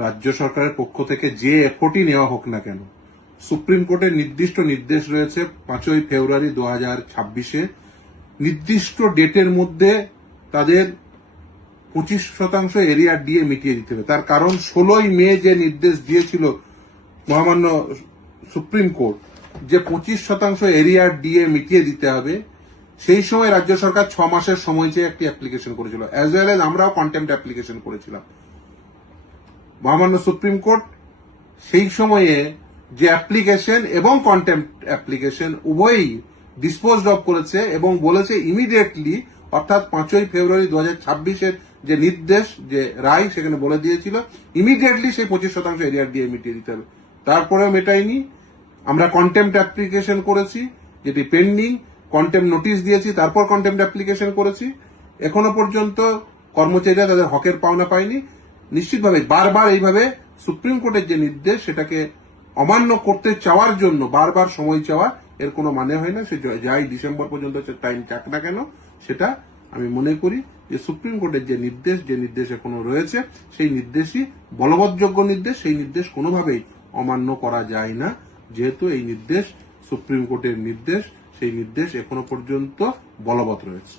রাজ্য সরকারের পক্ষ থেকে যে এফোর্টই নেওয়া হোক না কেন, সুপ্রিম কোর্টের নির্দিষ্ট নির্দেশ রয়েছে 5ই ফেব্রুয়ারি 2026 নির্দিষ্ট ডেটের মধ্যে তাদের 25% এরিয়া দিয়ে মিটিয়ে দিতে হবে। তার কারণ 16ই মে যে নির্দেশ দিয়েছিল মহামান্য সুপ্রিম কোর্ট, যে 25% এরিয়া দিয়ে মিটিয়ে দিতে হবে, সেই সময় রাজ্য সরকার 6 মাসের সময় চেয়ে একটি অ্যাপ্লিকেশন করেছিল, অ্যাজ ওয়েল এজ আমরাও কন্টেম্পট অ্যাপ্লিকেশন করেছিলাম। মহামান্য সুপ্রিম কোর্ট সেই সময়ে যে অ্যাপ্লিকেশন এবং কন্টেম্পট অ্যাপ্লিকেশন উভয়ই ডিসপোজ অফ করেছে এবং বলেছে ইমিডিয়েটলি, অর্থাৎ 5ই ফেব্রুয়ারি 2026 যে নির্দেশ, যে রায়, সেখানে বলে দিয়েছিল ইমিডিয়েটলি সেই 25% এরিয়া দিয়ে মিটিয়ে দিতে হবে। তারপরেও মেটায়নি। আমরা কন্টেম্পট অ্যাপ্লিকেশন করেছি, যেটি পেন্ডিং, কন্টেম্পট নোটিশ দিয়েছি, তারপর কন্টেম্পট অ্যাপ্লিকেশন করেছি। এখনো পর্যন্ত কর্মচারীরা তাদের হকের পাওনা পায়নি। নিশ্চিতভাবে বারবার এইভাবে সুপ্রিম কোর্টের যে নির্দেশ সেটাকে অমান্য করতে চাওয়ার জন্য বারবার সময় চাওয়া, এর কোনো মানে হয় না। সে যাই ডিসেম্বর পর্যন্ত টাইম চাক না কেন, সেটা আমি মনে করি যে সুপ্রিম কোর্টের যে নির্দেশ এখনো রয়েছে, সেই নির্দেশই বলবৎযোগ্য নির্দেশ। সেই নির্দেশ কোনোভাবেই অমান্য করা যায় না। যেহেতু এই নির্দেশ সুপ্রিম কোর্টের নির্দেশ, সেই নির্দেশ এখনো পর্যন্ত বলবৎ রয়েছে।